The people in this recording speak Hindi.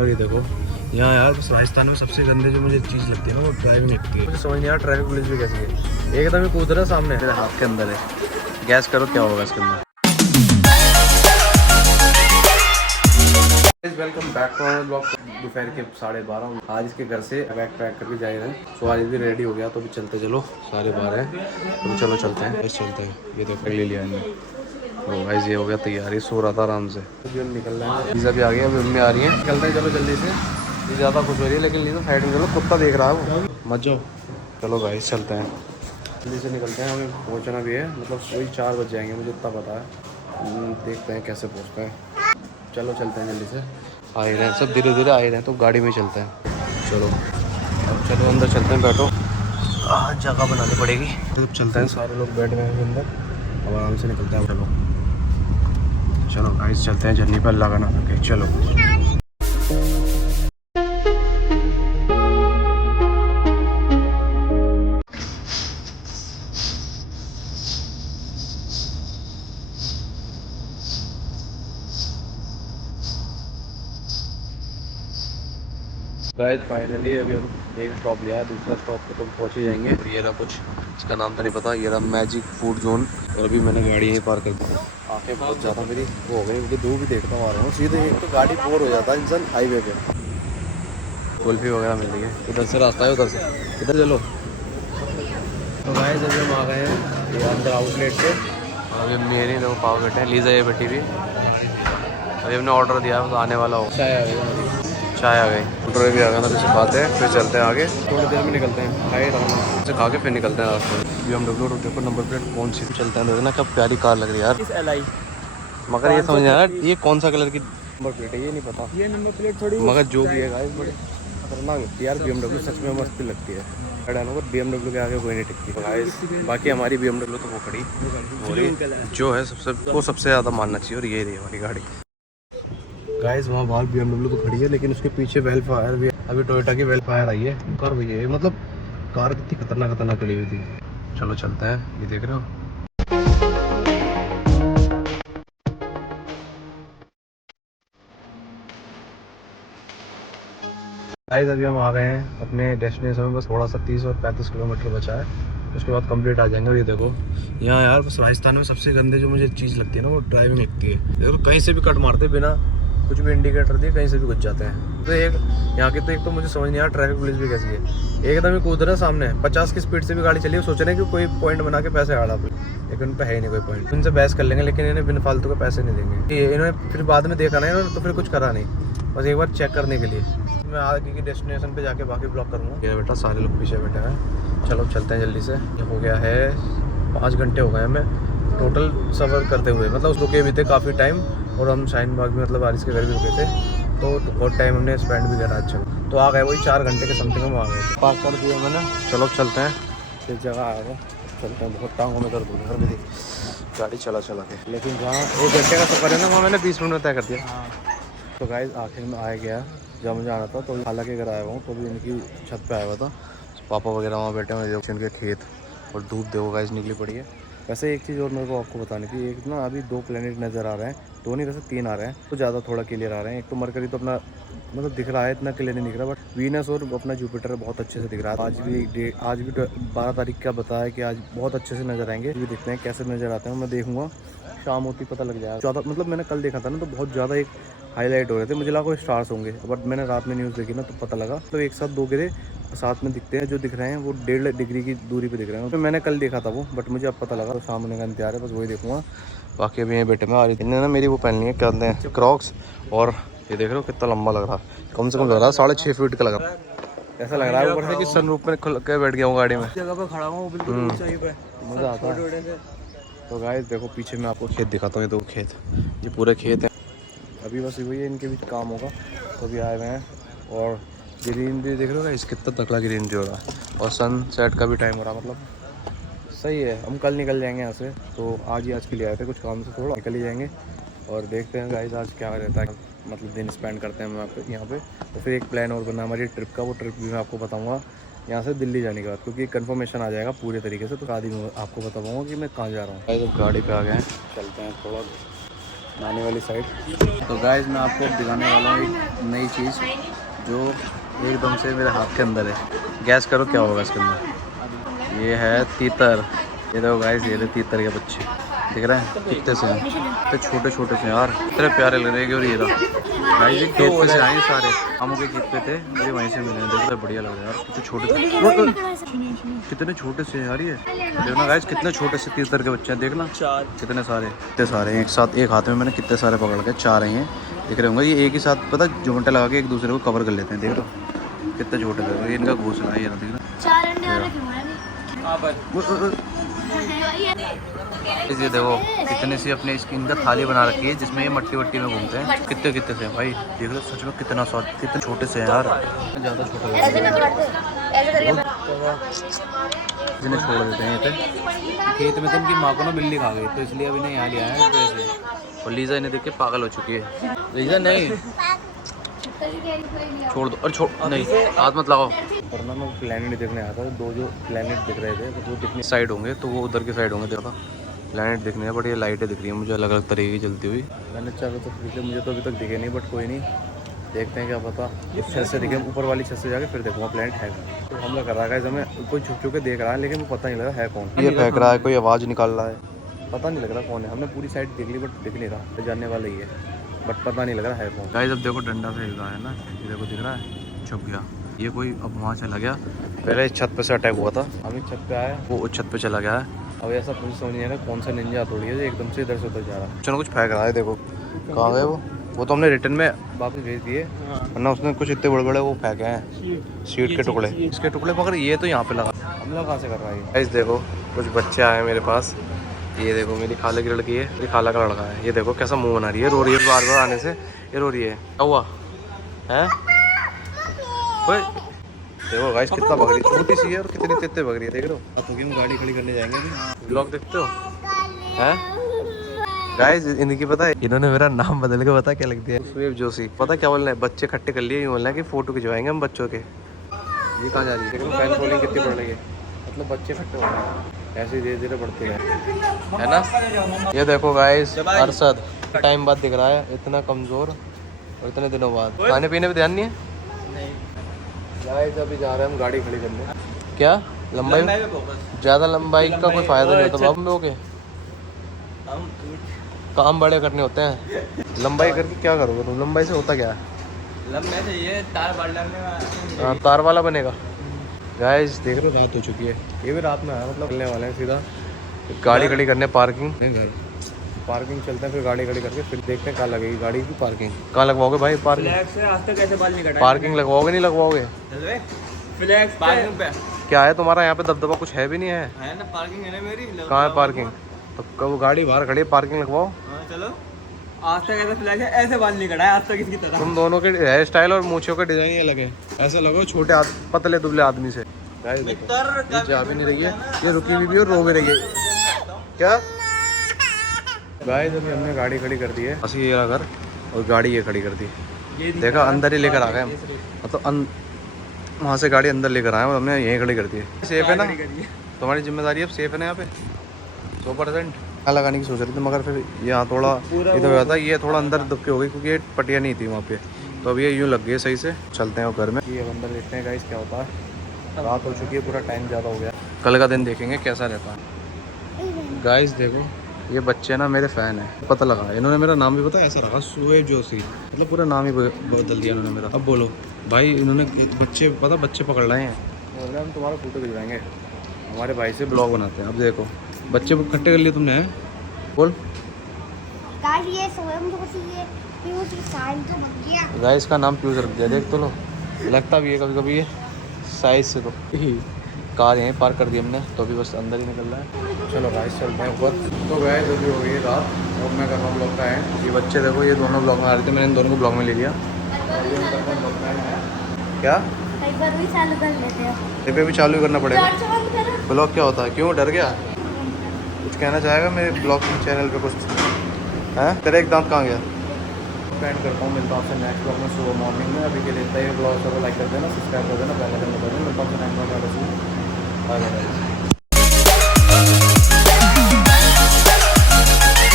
और ये देखो यहाँ यार बस राजस्थान में सबसे गंदे जो मुझे चीज़ लगती है ना वो ड्राइविंग लगती है। मुझे समझ नहीं आ रहा ट्रैफिक पुलिस भी कैसी है, एकदम ही कूद रहा सामने मेरे हाथ के अंदर है। गैस करो क्या होगा इसके अंदर। Welcome back to our blog. दोपहर के 12:30 आज इसके घर से बैग पैक करके जा रहे हैं। सो आज भी रेडी हो गया तो भी चलते चलो 12:30 है तो चलो चलते हैं। बस चलते हैं। ये तो कर ले लिया इन्हें तो गाइस ये हो गया तैयारी, सो रहा था आराम से। अभी हम निकल रहे हैं, लीजा भी आ गई, अभी मम्मी आ रही है। निकलते हैं चलो जल्दी से। ये ज़्यादा खुश हो रही है लेकिन लीजा साइड में चलो, कुत्ता देख रहा है वो, मत जाओ। चलो गाइस चलते हैं, जल्दी से निकलते हैं। हमें पहुंचना भी है, मतलब वही 4 बज जाएंगे मुझे इतना पता है। देखते हैं कैसे पहुँचते हैं। चलो चलते हैं जल्दी से। आ ही रहे हैं सब, धीरे धीरे आ ही रहे हैं तो गाड़ी में चलते हैं। चलो अब चलो अंदर चलते हैं, बैठो। आज जगह बनानी पड़ेगी तो चलते हैं। सारे लोग बैठ गए हैं अंदर, अब आराम से निकलते हैं। चलो चलो गाइस चलते हैं, जर्नी पर अल्लाह का नाम रखे। चलो गाइस फाइनली अभी हम एक स्टॉप लिया है, दूसरा स्टॉप पे तो पहुँच ही जाएंगे। और ये रहा कुछ, इसका नाम तो नहीं पता, ये रहा मैजिक फूड जोन। और अभी मैंने गाड़ी यहीं पार कर दी। आंखें बहुत ज़्यादा मेरी वो हो गई क्योंकि दूर भी देखता हूँ आ रहा हूँ सीधे। एक तो गाड़ी बोर हो जाता है इंसान हाईवे पे। कुल्फी वगैरह मिल रही है, उधर से रास्ता है, उधर से इधर चलो। तो गाइस अभी हम आ गए हैं ये अंदर आउटलेट पे। अभी हम मेरी लोग पाव बैठे हैं, लीजा ये बैठी भी। अभी हमने ऑर्डर दिया है, आने वाला हो। चाय आ गई, ऑर्डर भी आ गया ना, जैसे खाते हैं फिर चलते हैं आगे। थोड़ी देर में निकलते हैं, खाए रहना से खा के फिर निकलते हैं रास्ते में। BMW देखो नंबर प्लेट कौन सी चलता है, देखना क्या प्यारी कार लग रही है यार। मगर ये समझ नहीं आ रहा ये कौन सा कलर की नंबर प्लेट है, ये नहीं पता। ये नंबर प्लेट थोड़ी, मगर जो भी है गाइस बड़ी खतरनाक लगती है यार। BMW सच में मस्त लगती है। BMW के आगे कोई नहीं टिकती गाइस। बाकी हमारी BMW तो वो खड़ी हो रही जो है सबसे ज़्यादा मानना चाहिए, और ये रही हमारी गाड़ी गाइस। वहाँ बाहर BMW तो खड़ी है लेकिन उसके पीछे वेलफायर भी, अभी टोयोटा की वेलफायर आई है। कार भैया है, मतलब कार कितनी खतरनाक खड़ी हुई थी। चलो चलते हैं, ये देख रहे हो। गाइस अभी हम आ गए हैं अपने डेस्टिनेशन में, बस थोड़ा सा 30 और 35 किलोमीटर बचा है, उसके बाद कंप्लीट आ जाएंगे। और ये देखो यहाँ यार बस राजस्थान में सबसे गंदे जो मुझे चीज़ लगती है ना वो ड्राइविंग लगती है। देखो कहीं से भी कट मारते बिना कुछ भी इंडिकेटर दिए, कहीं से भी घुस जाते हैं। तो एक यहाँ की तो एक तो मुझे समझ नहीं आ रहा ट्रैफिक पुलिस भी कैसी है, एकदम ही कूद रहा सामने। 50 की स्पीड से भी गाड़ी चली, सोच रहे हैं कि कोई पॉइंट बना के पैसे आड़ा, लेकिन उन पर है ही नहीं कोई पॉइंट। उनसे बहस कर लेंगे लेकिन इन्हें बिन फालतू के पैसे नहीं देंगे। इन्होंने फिर बाद में देखा ना इन्होंने, तो फिर कुछ करा नहीं, बस एक बार चेक करने के लिए। मैं आगे की डेस्टिनेशन पे जाके बाकी ब्लॉक करूँगा। ये बेटा सारे लोग पीछे बैठे हैं, चलो चलते हैं जल्दी से। ये हो गया है 5 घंटे हो गए हमें टोटल सफ़र करते हुए, मतलब उस रुके भी थे काफ़ी टाइम। और हम शाहीन बाग भी, मतलब बारिश के घर भी रुके थे, तो बहुत टाइम हमने स्पेंड भी करा। अच्छा तो आ गए वही 4 घंटे के समथिंग हम आ गए थे। पार्क कर दिया मैंने, चलो चलते हैं। इस जगह आ गए, चलते हैं। बहुत टांगों में दर्द हो गया मेरी गाड़ी चला के, लेकिन जहाँ 1 घंटे का सफ़र है ना वहाँ मैंने 20 मिनट में तय कर दिया। तो गाइस आखिर में आ गया जब मुझे आना था। तो हालांकि घर आया हूँ तो भी इनकी छत पे आया हुआ था, पापा वगैरह वहाँ बैठे हुए थे, इनके खेत। और धूप देखो गाइस निकली पड़ी है। वैसे एक चीज़ और मेरे को आपको बताने की, एक ना अभी 2 प्लेनेट नज़र आ रहे हैं, 2 नहीं वैसे 3 आ रहे हैं, तो ज़्यादा थोड़ा क्लियर आ रहे हैं। एक तो मरकरी तो अपना मतलब दिख रहा है, इतना क्लियर नहीं दिख रहा, बट वीनस और अपना जुपिटर बहुत अच्छे से दिख रहा है। आज भी 12 तारीख का बताया कि आज बहुत अच्छे से नज़र आएंगे। भी देखते हैं कैसे नज़र आते हैं, मैं देखूंगा शाम होती पता लग जाएगा। ज़्यादा मतलब मैंने कल देखा था ना तो बहुत ज़्यादा एक हाईलाइट हो रहे थे, मुझे लगा कोई स्टार्स होंगे, बट मैंने रात में न्यूज़ देखी ना तो पता लगा तो एक साथ 2 गिरे साथ में दिखते हैं। जो दिख रहे हैं वो 1.5 डिग्री की दूरी पे दिख रहे हैं, तो मैंने कल देखा था वो, बट मुझे अब पता लगा। तो शाम होने का इंतजार है, बस वही देखूंगा। बाकी अभी यहीं बैठे मैं, और इन्होंने ना मेरी वो पहननी है, क्या कहते हैं, क्रॉक्स। और ये देख रहे हो कितना लंबा लग रहा है, कम से कम लग रहा है 6.5 फीट का लग रहा है। ऐसा लग रहा है ऊपर से कि सनरूफ में खुल के बैठ गया हूँ गाड़ी में, जगह पर खड़ा हूँ बिल्कुल ऊंचाई पे, मज़ा आता है। तो गाइस देखो पीछे मैं आपको खेत दिखाता हूँ, ये दो खेत, ये पूरे खेत हैं। अभी बस वही है, इनके बीच काम होगा तो अभी आए हुए हैं। और ग्रीन भी देख रहे हो गाइस, कितना तकड़ा ग्रीन भी हो रहा है, और सनसेट का भी टाइम हो रहा है, मतलब सही है। हम कल निकल जाएंगे यहाँ से, तो आज के लिए आए थे कुछ काम से, थोड़ा निकल ही जाएंगे। और देखते हैं गाइस आज क्या रहता है, मतलब दिन स्पेंड करते हैं हम यहाँ पे। तो फिर एक प्लान और बना हमारी ट्रिप का, वो ट्रिप भी मैं आपको बताऊँगा यहाँ से दिल्ली जाने के बाद, क्योंकि कंफर्मेशन आ जाएगा पूरे तरीके से, तो आदि में आपको बताऊँगा कि मैं कहाँ जा रहा हूँ। गाड़ी पे आ गए हैं, चलते हैं थोड़ा नहाने वाली साइड। तो गाइस मैं आपको दिखाने वाला हूँ एक नई चीज़ जो एकदम से मेरे हाथ के अंदर है। गैस करो क्या होगा इसके अंदर। ये है तीतर। ये देखो गाइस, ये तीतर के बच्चे दिख रहे हैं कितने से हैं, कितने छोटे छोटे से यार, इतने प्यारे लग रहे हैं। और ये गाइस ये खेत पे से आए सारे, आमों के खेत पे थे, मुझे वहीं से मिले। देखो बढ़िया लग रहा है यार, कितने छोटे, कितने छोटे से यार। ये देखना गाइस कितने छोटे से तीतर के बच्चे हैं, देखना कितने सारे एक साथ, एक हाथ में मैंने कितने सारे पकड़ के, 4 हैं दिख रहे होंगे। ये एक ही साथ पता जुमटे लगा के एक दूसरे को कवर कर लेते हैं। देख लो कितने छोटे लग रहे हैं, इनका घोंसला है ये देखना। ये देखो कितने से अपने स्किन का थाली बना रखी है जिसमें ये मट्टी वट्टी में घूमते हैं। कितने से हैं भाई, देख लो सच में कितना स्वाद, कितने छोटे से हैं यार, ज़्यादा छोटे जिन्हें छोड़ देते हैं। ये खेत में तो इनकी माँ को ना बिल्ली खा गई, तो इसलिए अभी नहीं यहाँ लिया है तो। और लीजा इन्हें देख के पागल हो चुकी है। लीजा नहीं छोड़ दो, और छोड़ नहीं, हाथ मत लगाओ। और ना मैं प्लैनेट देखने आया था, 2 जो प्लैनेट दिख रहे थे वो दिखने साइड होंगे, तो वो उधर की साइड होंगे। देखा प्लैनेट दिखने हैं, बट ये लाइटें दिख रही हैं मुझे अलग अलग तरीके की जलती हुई। मैंने चारों तरफ दिखे, मुझे तो अभी तक दिखे नहीं, बट कोई नहीं, देखते हैं क्या पता। इस छत से दिखे, ऊपर वाली छत से जाके फिर देखूँगा प्लैनेट है। तो हमला कर रहा है हमें, कोई छुप छुप के देख रहा है, लेकिन वो पता नहीं लगा है कौन। ये फेंक रहा है, कोई आवाज़ निकाल रहा है, पता नहीं लग रहा कौन है। हमने पूरी साइड देख ली बट दिख नहीं रहा, तो जानने वाला ही है, बट पता नहीं लग रहा है कौन। गाइस अब देखो डंडा से हिल रहा है ना, ये देखो दिख रहा है, छुप गया ये कोई, अब वहाँ चला गया। पहले इस छत पे से अटैक हुआ था, हम इस छत पे आए, वो उस छत पे चला गया है। अब ऐसा कुछ समझ नहीं है ना कौन सा निंजा थोड़ी है एकदम से इधर से उधर जा रहा है। चलो कुछ फेंक रहा है, देखो कहाँ गए वो तो हमने रिटर्न में वापस भेज दिए, वरना उसने कुछ इतने बड़े बड़े वो फेंके हैं शीट के टुकड़े, इसके टुकड़े पकड़। ये तो यहाँ पे लगा, हमला कहाँ से कर रहा है। गाइस देखो कुछ बच्चे आए मेरे पास, ये देखो मेरी खाला की लड़की है, मेरी खाला का लड़का है। ये देखो कैसा मुंह बना रही है, रो रही है बार बार आने से, ये रो रही है। क्या हुआ है? देखो गाइस कितना भग रही, छोटी सी है और कितनी तेज भग रही है, देख लो। अब तो हम गाड़ी खड़ी करने जाएंगे अभी। ब्लॉग देखते हो हैं गाइस? इनकी पता है, इन्होंने मेरा नाम बदल के पता क्या लग दिया, सुएब जोशी। पता क्या बोलना है, बच्चे इकट्ठे कर लिए, बोलना है कि फोटो खिंचवाएंगे हम बच्चों के। ये कहाँ जा रही है, देख लो फैन फॉलोइंग कितनी बढ़ रही है, मतलब बच्चे इकट्ठे हो रहे हैं, ऐसे ही धीरे धीरे बढ़ते हैं, है ना। ये देखो गाइस अरशद टाइम बाद दिख रहा है, इतना कमज़ोर और इतने दिनों बाद। खाने पीने पे ध्यान नहीं है गाइस। अभी जा रहे हैं हम गाड़ी खड़ी करने। क्या लंबाई ज़्यादा लंबाई का कोई फ़ायदा नहीं होता बाबू, लोग काम बड़े करने होते हैं। लंबाई करके क्या करोगे तुम, लंबाई से होता क्या है? लंबाई से ये तार बढ़ने, हाँ तार वाला बनेगा। गाइस देख रहे हो रात हो चुकी है, ये भी रात में आया, मतलब चलने वाले हैं सीधा गाड़ी खड़ी करने, पार्किंग चलते हैं, फिर गाड़ी खड़ी करके फिर देखते हैं कहाँ लगेगी गाड़ी की पार्किंग। कहाँ लगवाओगे भाई पार्किंग? पार्किंग लगवाओगे नहीं लगवाओगे? फ्लैक्स पार्किंग पे क्या है तुम्हारा यहाँ पे दबदबा, कुछ है भी नहीं है? है ना पार्किंग है ना मेरी। कहाँ है पार्किंग? तो कब गाड़ी बाहर खड़ी है, पार्किंग लगवाओ। हाँ चलो। आज तक ऐसा फ्लैग है, ऐसे बाल नहीं कटा आज तक इसकी तरह। तुम दोनों के हेयर स्टाइल और मूंछों का डिजाइन ये लगे, ऐसा लगो छोटे पतले दुबले आदमी से। गाइस देखो ये जा भी नहीं रही है, ये रुकी हुई भी और रो भी रही है। क्या गाइस अभी हमने गाड़ी खड़ी कर दी है, असली ये घर, और गाड़ी ये खड़ी कर दी। देखा अंदर ही लेकर आ गए हम, मतलब वहाँ से गाड़ी अंदर लेकर आए और हमने यहीं खड़ी कर दी है। सेफ है ना तुम्हारी जिम्मेदारी, अब सेफ है ना यहाँ पे 100%। लगाने की सोच रही थी मगर फिर यहाँ थोड़ा इधर हुआ था, ये थोड़ा अंदर दुबके हो गई क्योंकि ये पटिया नहीं थी वहाँ पे, तो अब ये यूँ लग गई सही से। चलते हैं घर में, ये अंदर देखते हैं गाइस क्या होता है। रात हो चुकी है, पूरा टाइम ज़्यादा हो गया, कल का दिन देखेंगे कैसा रहता है। गाइस देखो ये बच्चे ना मेरे फ़ैन है, पता लगा इन्होंने मेरा नाम भी पता ऐसा रखा, सुएब जोशी, मतलब पूरा नाम ही बदल दिया इन्होंने मेरा। अब बोलो भाई, इन्होंने बच्चे पकड़ रहे हैं, बोल रहे हम तुम्हारा फोटो खिंचवाएंगे, हमारे भाई से ब्लॉग बनाते हैं। अब देखो बच्चे इकट्ठे कर लिए तुमने, बोल गाइस का नाम पीयूष रख दिया, देख तो लो, लगता भी है कभी कभी ये साइज से। तो कार यहीं पार्क कर दी हमने, तो अभी बस अंदर ही निकल रहा है। चलो गाइस चलते हैं ऊपर। तो गाइस अभी हो गई रात और मैं कर रहा हूँ ब्लॉग का है। ये बच्चे देखो ये दोनों ब्लॉग में आ रहे थे, मैंने इन दोनों को ब्लॉग में ले लिया। क्या ये पे भी चालू करना पड़ेगा ब्लॉग? क्या होता है, क्यों डर गया? कुछ कहना चाहेगा मेरे ब्लॉग चैनल पे कुछ है? तेरा एक दांत कहाँ गया? स्पेंड करता हूँ, मिलता हूँ आपसे नेक्स्ट ब्लॉग में सुबह मॉर्निंग में। अभी के लिए ब्लॉग को लाइक कर देना, सब्सक्राइब कर देना, बेल आइकन दबा देना। मिलता हूँ नेक्स्ट ब्लॉग में। Bye bye.